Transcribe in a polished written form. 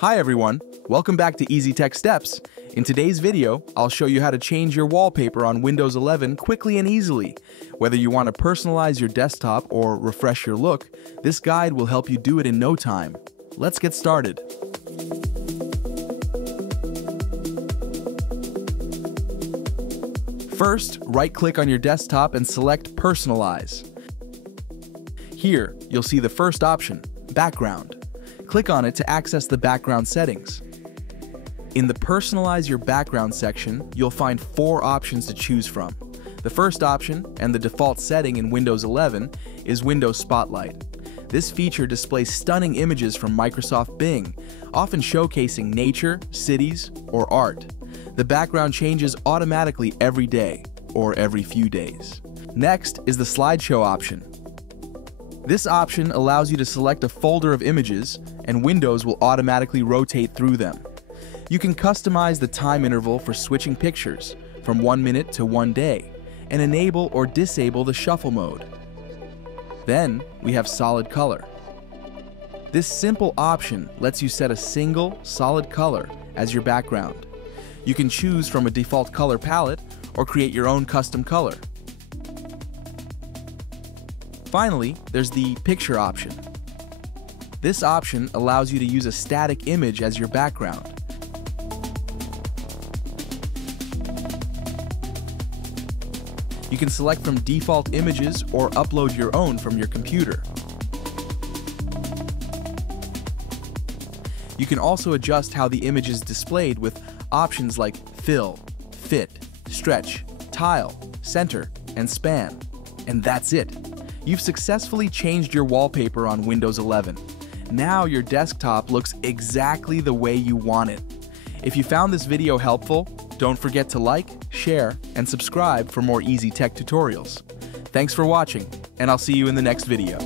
Hi everyone, welcome back to Easy Tech Steps. In today's video, I'll show you how to change your wallpaper on Windows 11 quickly and easily. Whether you want to personalize your desktop or refresh your look, this guide will help you do it in no time. Let's get started. First, right-click on your desktop and select Personalize. Here, you'll see the first option, Background. Click on it to access the background settings. In the Personalize Your Background section, you'll find 4 options to choose from. The first option, and the default setting in Windows 11, is Windows Spotlight. This feature displays stunning images from Microsoft Bing, often showcasing nature, cities, or art. The background changes automatically every day, or every few days. Next is the slideshow option. This option allows you to select a folder of images, and Windows will automatically rotate through them. You can customize the time interval for switching pictures, from 1 minute to 1 day, and enable or disable the shuffle mode. Then, we have solid color. This simple option lets you set a single, solid color as your background. You can choose from a default color palette or create your own custom color. Finally, there's the picture option. This option allows you to use a static image as your background. You can select from default images or upload your own from your computer. You can also adjust how the image is displayed with options like fill, fit, stretch, tile, center, and span. And that's it. You've successfully changed your wallpaper on Windows 11. Now your desktop looks exactly the way you want it. If you found this video helpful, don't forget to like, share, and subscribe for more easy tech tutorials. Thanks for watching, and I'll see you in the next video.